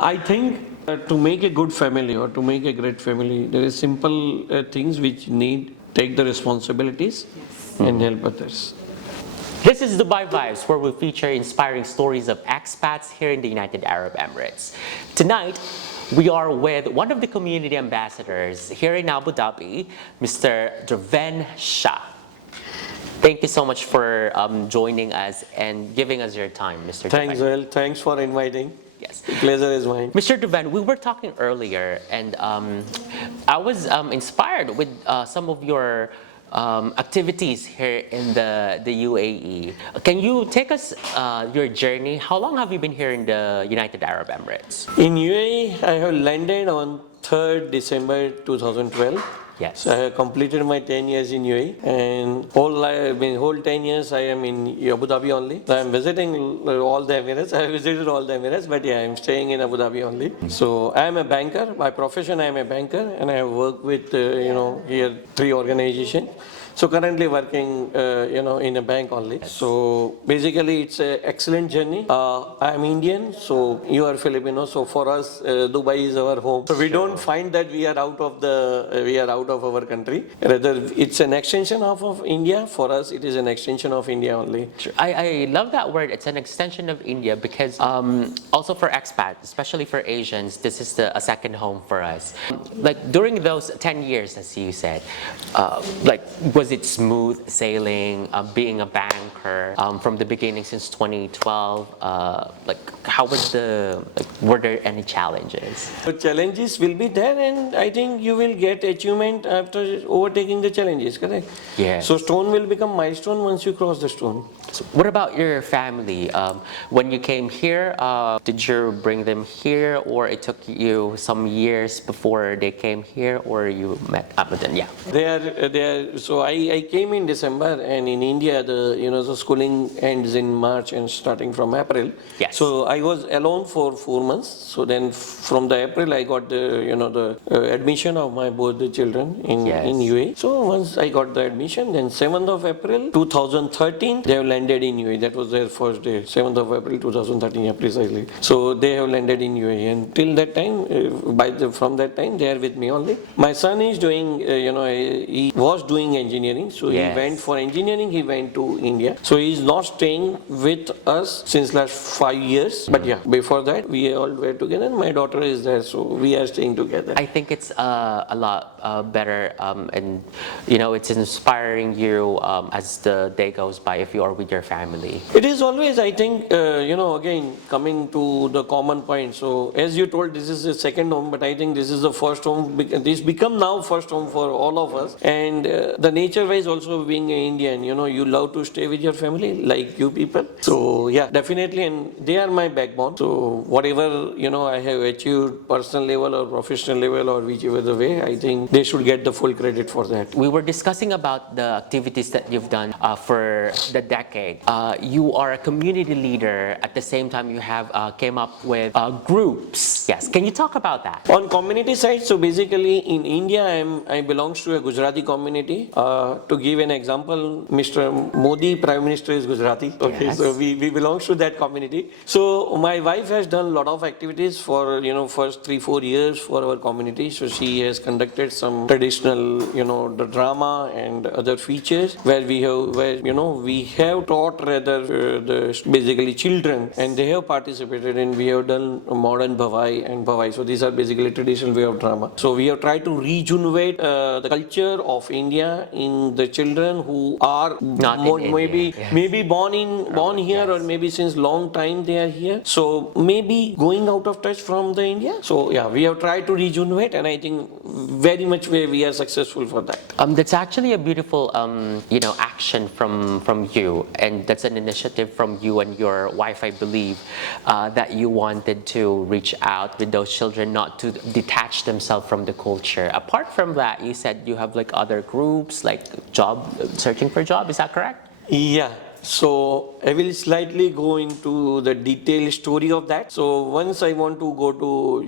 I think to make a good family or to make a great family, there is simple things which need take the responsibilities and help others. This is Dubai Vibes, where we feature inspiring stories of expats here in the United Arab Emirates. Tonight, we are with one of the community ambassadors here in Abu Dhabi, Mr. Dhruven Shah. Thank you so much for joining us and giving us your time, Mr. Thanks, Dhruven. Well. Thanks for inviting. Yes. The pleasure is mine. Mr. Dhruven, we were talking earlier, and I was inspired with some of your activities here in the UAE. Can you take us your journey? How long have you been here in the United Arab Emirates? In UAE, I have landed on 3rd December 2012. Yes. So I have completed my 10 years in UAE, and whole 10 years I am in Abu Dhabi only. So I am visiting all the Emirates. I have visited all the Emirates, but yeah, I am staying in Abu Dhabi only. So I am a banker. By profession, I am a banker, and I have worked with here 3 organizations. So currently working, in a bank only. So basically, it's an excellent journey. I am Indian, so you are Filipino. So for us, Dubai is our home. So we don't find that we are out of our country. Rather, it's an extension of India. For us, it is an extension of India only. I love that word. It's an extension of India because also for expats, especially for Asians, this is a second home for us. Like during those 10 years, as you said, was it smooth sailing, being a banker from the beginning since 2012? How was were there any challenges? The challenges will be there, and I think you will get achievement after overtaking the challenges, correct? Yeah. So stone will become milestone once you cross the stone. So what about your family? When you came here, did you bring them here, or it took you some years before they came here, or you met up with them? Yeah. They are. So I came in December, and in India, the schooling ends in March and starting from April. Yes. So I was alone for 4 months. So then from the April, I got the admission of my both the children in UAE. So once I got the admission, then 7th of April 2013, they have landed in UAE. That was their first day, 7th of April 2013, yeah, precisely. So they have landed in UAE, and till that time, from that time, they are with me only. My son is doing, he was doing engineering, so he went for engineering. He went to India, so he is not staying with us since last 5 years. But yeah, before that, we all were together. And my daughter is there, so we are staying together. I think it's a lot better, and it's inspiring you as the day goes by if you are with your family. It is always, I think, again, coming to the common point. So as you told, this is the second home, but I think this is the first home. This become now first home for all of us. And the nature-wise also being an Indian, you love to stay with your family like you people. So yeah, definitely. And they are my backbone. So whatever, I have achieved personal level or professional level or whichever the way, I think they should get the full credit for that. We were discussing about the activities that you've done for the decade. You are a community leader. At the same time, you have came up with groups. Yes, can you talk about that? On community side, so basically in India, I belongs to a Gujarati community. To give an example, Mr. Modi, Prime Minister is Gujarati. Okay, yes. So we belongs to that community. So my wife has done a lot of activities for first 3-4 years for our community. So she has conducted some traditional the drama and other features where we have taught rather basically children, and they have participated in. We have done modern Bhavai and Bhavai. So these are basically traditional way of drama. So we have tried to rejuvenate the culture of India in the children who are maybe born here, or maybe since long time they are here. So maybe going out of touch from the India. So yeah, we have tried to rejuvenate, and I think very much we are successful for that. That's actually a beautiful action from you, and that's an initiative from you and your wife, I believe, that you wanted to reach out with those children, not to detach themselves from the culture. Apart from that, you said you have other groups like job searching for job. Is that correct? Yeah. So I will slightly go into the detailed story of that. So once I want to go to,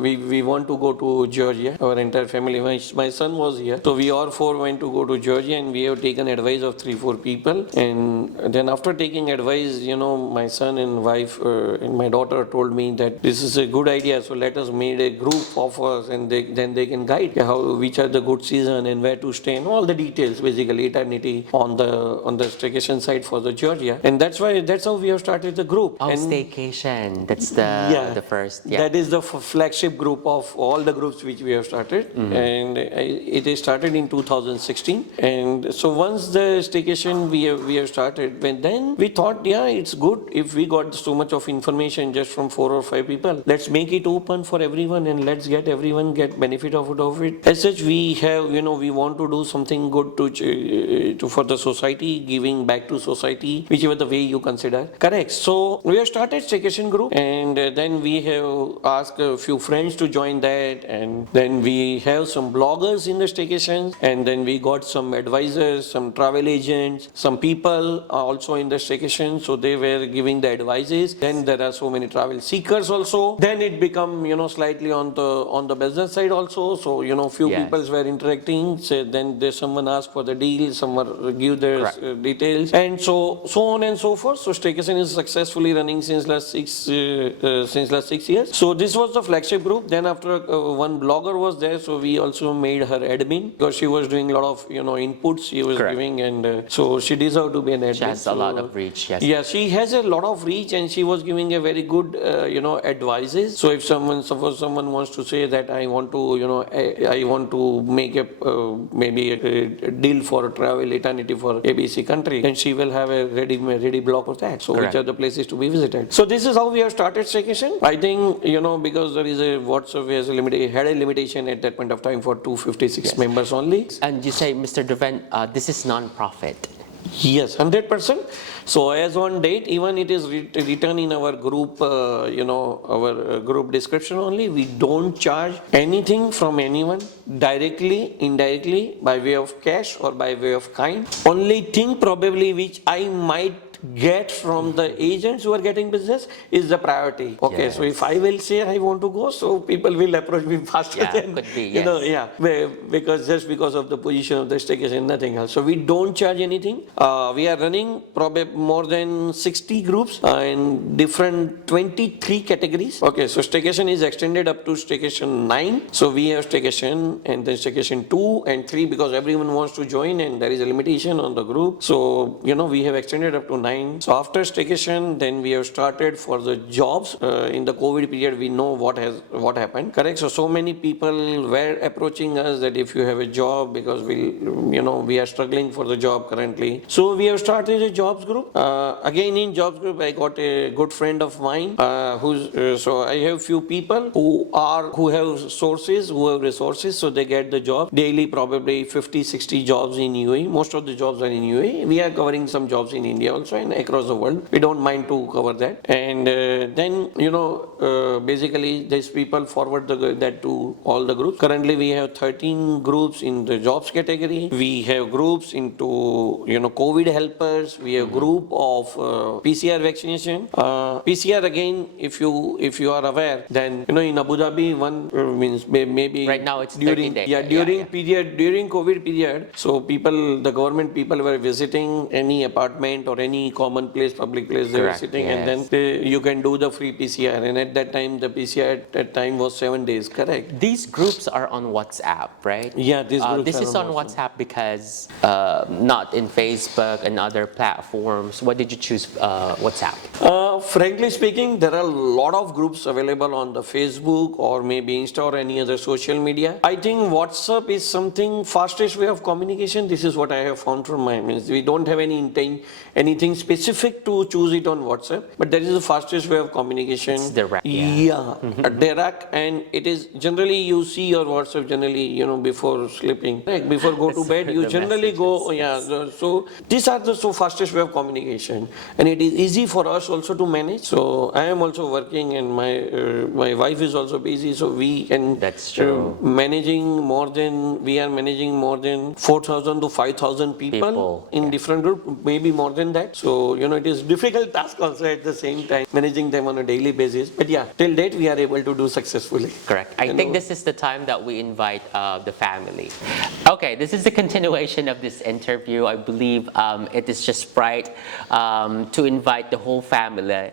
we want to go to Georgia, our entire family. My son was here. So we all four went to go to Georgia, and we have taken advice of 3-4 people. And then after taking advice, my son and wife and my daughter told me that this is a good idea. So let us make a group of us, and then they can guide which are the good season and where to stay and all the details, basically eternity on the staycation site for the Georgia. And that's how we have started the group. Oh, And staycation. That's the first. Yeah. that is the flagship group of all the groups which we have started. And it is started in 2016. And so once the staycation we have started, then we thought, it's good if we got so much of information just from 4 or 5 people. Let's make it open for everyone, and let's get everyone get benefit of it. As such, we have, we want to do something good to for the society, giving back to society, whichever the way you consider. Correct. So we have started staycation group, and then we have asked a few friends to join that, and then we have some bloggers in the staycations, and then we got some advisors, some travel agents, some people also in the staycation, so they were giving the advices. Then there are so many travel seekers also. Then it become, slightly on the business side also. So, few people were interacting. So then there's someone asked for the deal, someone give their details, and so on and so forth. So staycation is successfully running since last 6 years. So this was the flagship group. Then after one blogger was there, so we also made her admin, because she was doing a lot of inputs she was giving, and so she deserved to be an admin. She has a lot of reach. Yes. Yeah, she has a lot of reach, and she was giving a very good advices. So if suppose someone wants to say that I want to make a maybe a deal for travel eternity for ABC country, then she will have a ready block of that. So which are the places to be visited. So this is how we have started staycation. I think because there is a WhatsApp had a limitation at that point of time for 256 members only. And you say, Mr. Dhruven, this is non-profit. Yes, 100%. So as on date, even it is written in our group, our group description only. We don't charge anything from anyone, directly, indirectly, by way of cash or by way of kind. Only thing probably which I might get from the agents who are getting business is the priority. Okay, so if I will say I want to go, so people will approach me faster than, could be, because of the position of the staycation, nothing else. So we don't charge anything. We are running probably more than 60 groups in different 23 categories. Okay, so staycation is extended up to staycation 9. So we have staycation and then staycation 2 and 3, because everyone wants to join and there is a limitation on the group. So, we have extended up to 9. So after staycation, then we have started for the jobs. In the COVID period, we know what happened. Correct. So many people were approaching us that if you have a job, because we are struggling for the job currently. So we have started a jobs group. Again, in jobs group, I got a good friend of mine so I have few people who have sources, who have resources, so they get the job daily, probably 50-60 jobs in UAE. Most of the jobs are in UAE. We are covering some jobs in India also and across the world. We don't mind to cover that. And then basically these people forward that to all the groups. Currently we have 13 groups in the jobs category. We have groups into COVID helpers. We have group of PCR vaccination. PCR, again, if you are aware, then in Abu Dhabi one means maybe right now it's during 30 days. During COVID period, so the government people were visiting any apartment or any common place, public place they were sitting, and then you can do the free PCR. And at that time the PCR at that time was 7 days. Correct. These groups are on WhatsApp, right? Yeah, these groups this is on WhatsApp because not in Facebook and other platforms. Why did you choose WhatsApp? Frankly speaking, there are a lot of groups available on the Facebook or maybe Insta or any other social media. I think WhatsApp is something fastest way of communication. This is what I have found from my means. We don't have anything specific to choose it on WhatsApp, but that is the fastest way of communication. It's direct. Direct, and it is generally you see your WhatsApp generally before sleeping, before go to bed. You generally go So these are the fastest way of communication, and it is easy for us also to manage. So I am also working, and my wife is also busy, so we can. That's true. We are managing more than 4,000 to 5,000 people in different groups, maybe more than that. So, it is difficult task also at the same time, managing them on a daily basis. But yeah, till date we are able to do successfully. Correct. I think this is the time that we invite the family. Okay, this is the continuation of this interview. I believe it is just right to invite the whole family.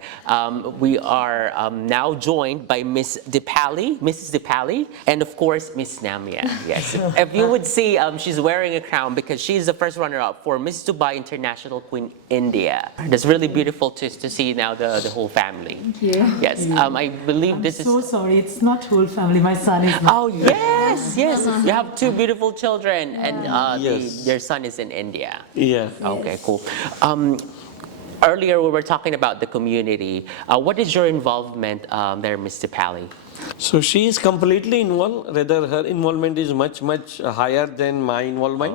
We are now joined by Mrs. Dipali, and of course Miss Namia. Yes, if you would see, she's wearing a crown because she's the first runner-up for Miss Dubai International Queen India. That's really beautiful to see now the whole family. Yeah. Yes, I believe this is. So sorry, it's not whole family. My son is not. Oh yes, yes. You have two beautiful children, and Yes. their son is in India. Yeah. Okay, cool. Earlier we were talking about the community. What is your involvement there, Mr. Pally? So she is completely involved. Rather, her involvement is much, much higher than my involvement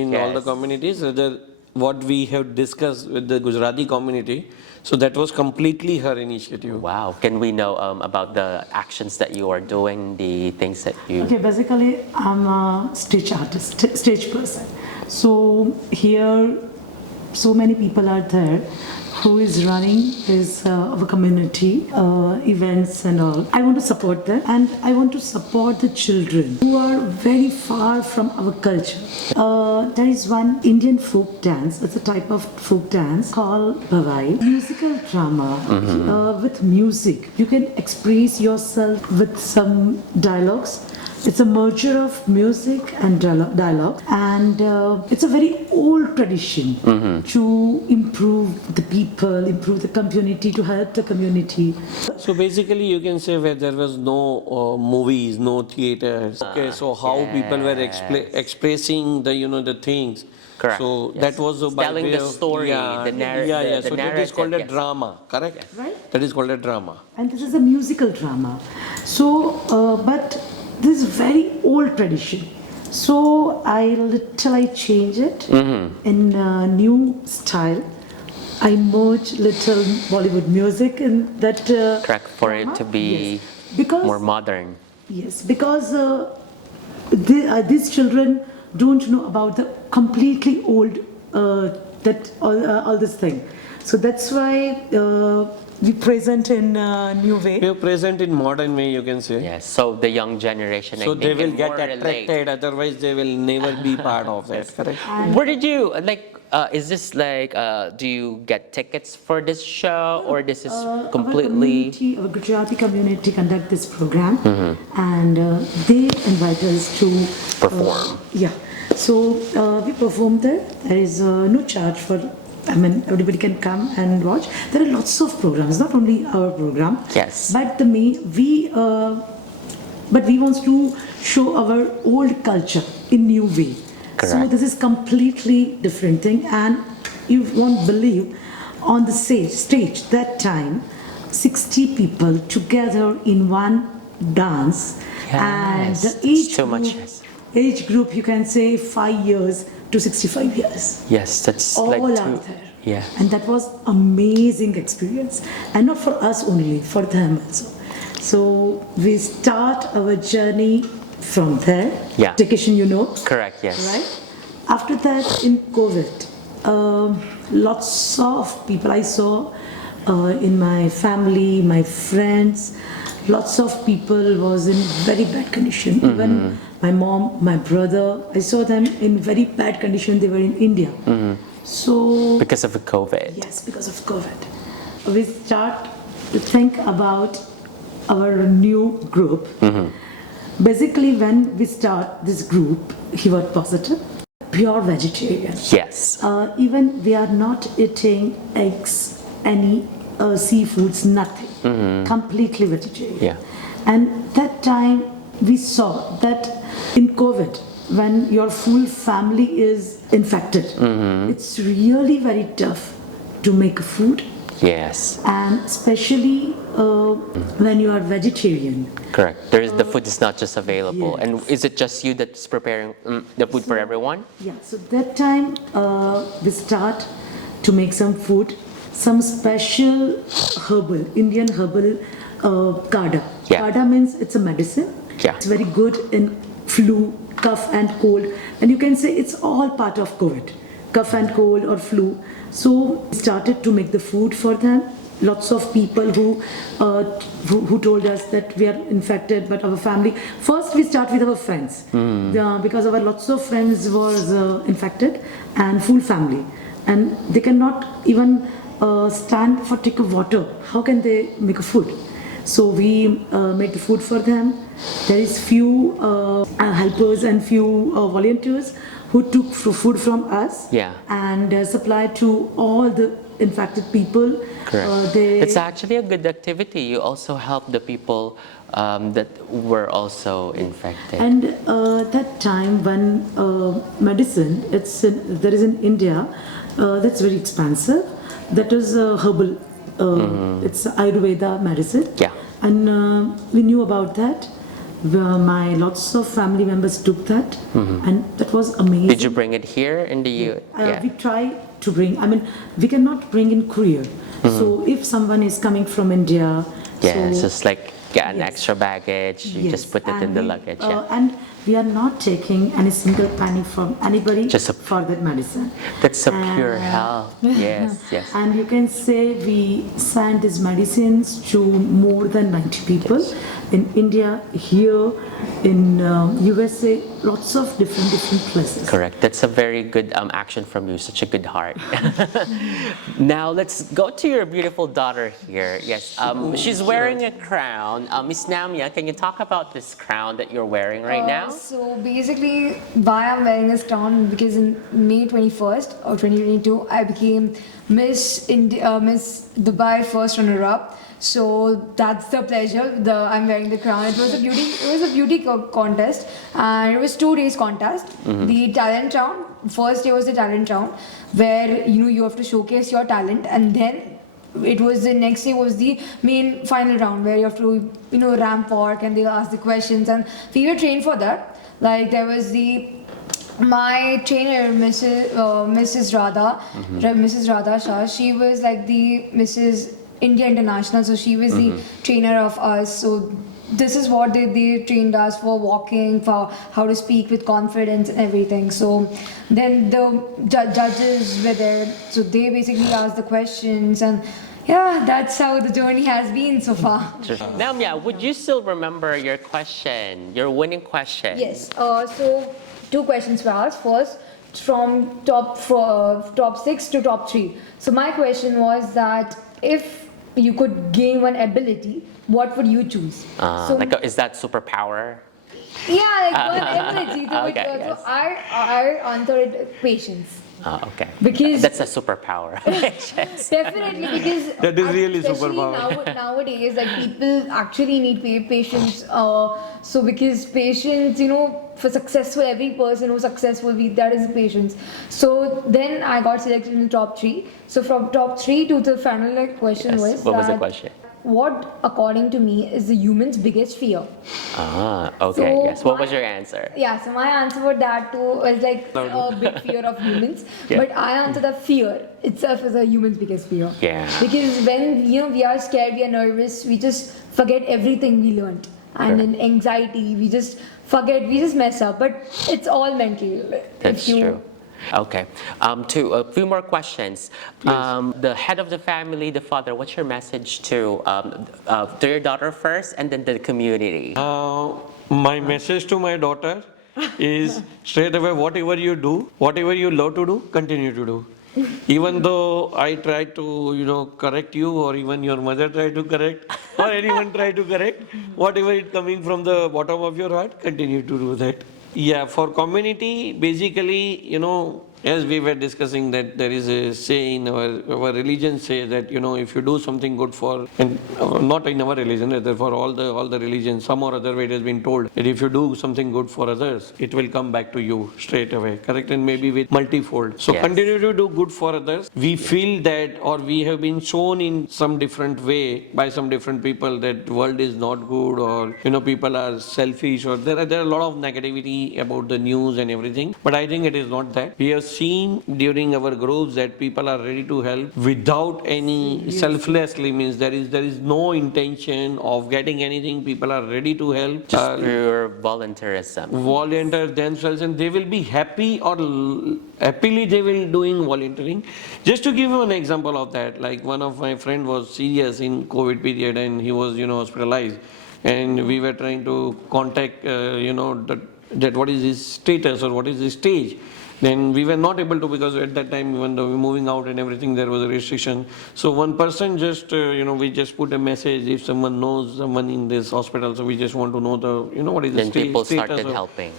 in all the yes. communities. Rather, what we have discussed with the Gujarati community, so that was completely her initiative. Wow. Can we know about the actions that you are doing, the things that you... Okay, basically, I'm a stage artist, stage person. So here, so many people are there who is running this our community events and all. I want to support them, and I want to support the children who are very far from our culture. There is one Indian folk dance. It's a type of folk dance called Bhavai. Musical drama with music. You can express yourself with some dialogues. It's a merger of music and dialogue, and it's a very old tradition to improve the people, improve the community, to help the community. So basically, you can say where there was no movies, no theaters. Okay, so how people were expressing the things. Correct. So Yes. that was by Telling way the of- story, yeah, the yeah. the So that is called a narrative, yes. drama, correct? Yes. Right. That is called a drama. And this is a musical drama. So, but this is very old tradition. So I change it in a new style. I merge little Bollywood music in that. Correct, for it to be Yes. Because more modern. yes, because these children don't know about the completely old that all this thing. So that's why we present in a new way. We are present in modern way, you can say. Yes, so the young generation, So I they think, will can get more relate. attracted, otherwise they will never be part of that, correct? Where did you, is this do you get tickets for this show, or this is completely... Our Gujarati community conduct this program, and they invite us to Perform. yeah, so we perform there. There is no charge for. I mean, everybody can come and watch. There are lots of programs, not only our program. Yes. But we want to show our old culture in new way. So Correct. this is completely different thing, and you won't believe, on the stage that time, 60 people together in one dance, and Yes, the that's age too group, much, yes. age group you can say 5 years to 65 years. Yes, that's All like out there. Yeah. And that was amazing experience, and not for us only, for them also. So we start our journey from there. Yeah. Vacation, Correct, yes. right? After that, in COVID, lots of people I saw in my family, my friends, lots of people was in very bad condition. Even my mom, my brother, I saw them in very bad condition. They were in India. So Because of the COVID. yes, because of COVID, we start to think about our new group. Basically, when we start this group, he was positive, pure vegetarian. Yes. Even we are not eating eggs, any seafoods, nothing. Completely vegetarian. Yeah. And that time we saw that in COVID, when your full family is infected, it's really very tough to make food, Yes. and especially when you are vegetarian. Correct. The food is not just available. Yes. And is it just you that's preparing the food for everyone? Yeah, so that time we start to make some food, some special herbal, Indian herbal kada. Yeah. Kada means it's a medicine. Yeah. It's very good in flu, cough and cold. And you can say it's all part of COVID. cough and cold or flu. So we started to make the food for them. Lots of people who told us that we are infected, but our family. First, we start with our friends because our lots of friends was infected and full family, and they cannot even stand for take of water. How can they make a food? So we made the food for them. There is few helpers and few volunteers who took food from us Yeah. and supplied to all the infected people. Correct. It's actually a good activity. You also help the people that were also infected. And that time when medicine, there is in India, that's very expensive. That is herbal. It's Ayurveda medicine. Yeah. And we knew about that. My lots of family members took that, and that was amazing. Did you bring it here in the U? We try to bring. I mean, we cannot bring in courier. So if someone is coming from India, Yeah, so it's just like get an Yes. extra baggage. You yes, just put it and in the we, luggage. Yeah. and we are not taking any single penny from anybody Just a- for that medicine. That's a pure And, health. Yes, yes. And you can say we sent these medicines to more than 90 people in India, here, in USA, lots of different places. Correct. That's a very good action from you. Such a good heart. Now let's go to your beautiful daughter here. Yes, she's wearing a crown. Miss Namia, can you talk about this crown that you're wearing right now? So basically, why I'm wearing this crown, because in May 21st or 2022, I became Miss Miss Dubai first runner-up. So that's the pleasure. I'm wearing the crown. It was a beauty contest, and it was 2 days contest. The talent round. First day was the talent round, where you have to showcase your talent, and then it was the next day was the main final round, where you have to ramp walk, and they'll ask the questions, and we were trained for that. Like there was my trainer, Mrs. Radha, Mrs. Radha Shah. She was like the Mrs. India International, so she was the trainer of us. So this is what they trained us for: walking, for how to speak with confidence and everything. So then the judges were there, so they basically asked the questions, and yeah, that's how the journey has been so far. Namia, would you still remember your question, your winning question? Yes. So 2 questions were asked. First, from top 6 to top 3. So my question was that if you could gain one ability, what would you choose? So Is that superpower? yeah, like one ability. So, Okay, yes. so I answered patience. Okay. Because- That's a superpower. Definitely, because That is really especially superpower. nowadays, like people actually need patience. So because patience, for successful, every person who's successful, that is patience. So then I got selected in the top 3. So from top 3 to the final question Yes. was What was the that question? what, according to me, is the human's biggest fear? Okay, So yes. What was my- your answer? Yeah, so my answer for that too was like a big fear of humans. Yeah. But I answer that fear itself is a human's biggest fear. Yeah. Because when we are scared, we are nervous, we just forget everything we learned. And Correct. in anxiety, we just forget, we just mess up. But it's all mental. That's true. Okay. A few more questions. The head of the family, the father, what's your message to your daughter first, and then the community? My message to my daughter is straight away, whatever you do, whatever you love to do, continue to do. Even though I try to, correct you, or even your mother try to correct, or anyone try to correct, whatever is coming from the bottom of your heart, continue to do that. Yeah, for community, basically, as we were discussing, that there is a say in our religion say that, if you do something good for, and not in our religion, rather for all the religions, some or other way it has been told that if you do something good for others, it will come back to you straight away, correct? And maybe with multifold. So Yes. continue to do good for others. We feel that, or we have been shown in some different way by some different people that world is not good, or, people are selfish, or there are a lot of negativity about the news and everything. But I think it is not that. We have seen during our groups that people are ready to help without any selflessly, means there is no intention of getting anything. People are ready to help. Just pure volunteerism. Volunteer themselves, and they will be happy or happily they will doing volunteering. Just to give you an example of that, like one of my friend was serious in COVID period and he was hospitalized, and we were trying to contact that what is his status or what is his stage. Then we were not able to, because at that time when we were moving out and everything, there was a restriction. So one person just we just put a message, if someone knows someone in this hospital, so we just want to know the what is the Then people status started of, helping.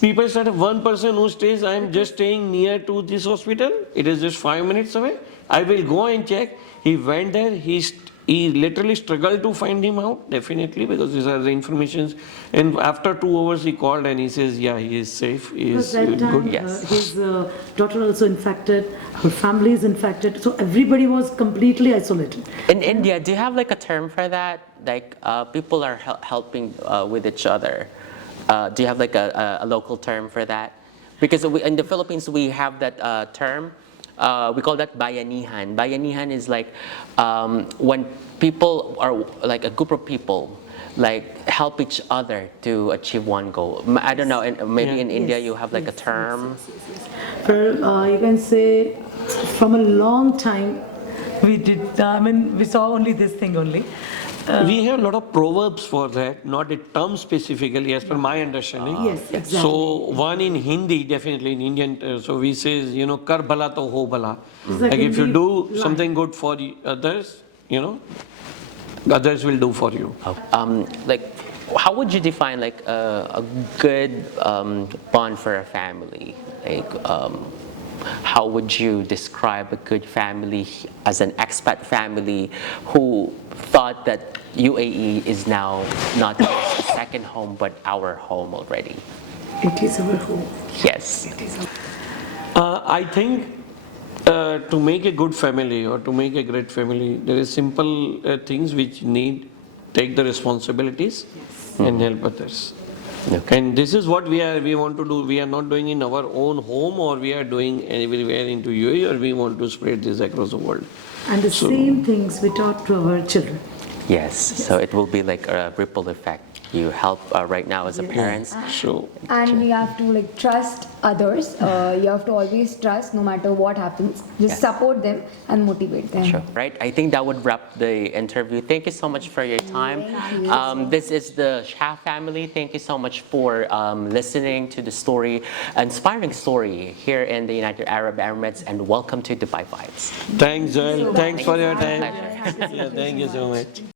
people started, one person who stays, I am just staying near to this hospital, it is just 5 minutes away, I will go and check. He went there, he literally struggled to find him out, definitely, because these are the informations. And after 2 hours he called and he says, yeah, he is safe, he is Because that time, good. Yes. his daughter also infected, her family is infected, so everybody was completely isolated. In India, do you have like a term for that? Like people are helping with each other. Do you have like a local term for that? Because in the Philippines, we have that term. We call that bayanihan. Bayanihan is like when people are like a group of people like help each other to achieve one goal. I don't know, maybe in India you have like a term. You can say from a long time we did, we saw only this thing only. We have a lot of proverbs for that, not a term specifically, as per my understanding. Yes, exactly. So one in Hindi, definitely in Indian, so we says, Kar Bhala To Ho Bhala. It's Like like if you Hindi do line. something good for others, others will do for you. Like, how would you define like a good bond for a family? Like, how would you describe a good family as an expat family who thought that UAE is now not just a second home but our home already? It is our home. Yes. I think to make a good family or to make a great family, there is simple things which need take the responsibilities and help others. Okay. And this is what we want to do. We are not doing in our own home, or we are doing everywhere into UAE, or we want to spread this across the world. And the same things we taught to our children. Yes. So it will be like a ripple effect. You help right now as a parents. So And we have to like trust others. You have to always trust, no matter what happens. Just Yes. support them and motivate them. Sure. Right. I think that would wrap the interview. Thank you so much for your time. This is the Shah family. Thank you so much for listening to the story, inspiring story here in the United Arab Emirates, and welcome to Dubai Vibes. thanks, Joel. Thanks for your time. Pleasure. Yeah, thank you so much.